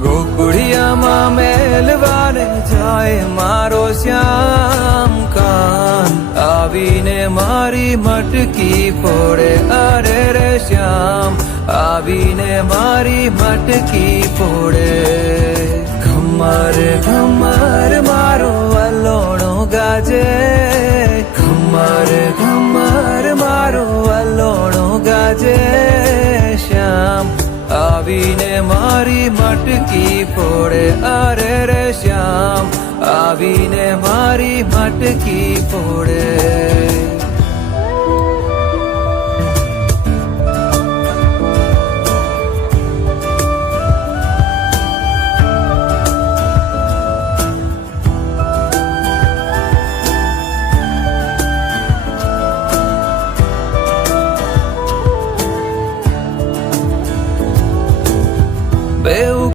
ગોકુળિયામાં મેલવાને જાય મારો શ્યામ કાન આવીને મારી મટકી ફોડે અરે રે શ્યામ આવીને મારી મટકી ફોડે ઘમર ઘમર મારો વલોણો ગાજે ઘમર ઘમર મારો વલોણો ગાજે શ્યામ આવીને મારી મટકી ફોડે અરે રે શ્યામ આવીને મારી મટકી ફોડે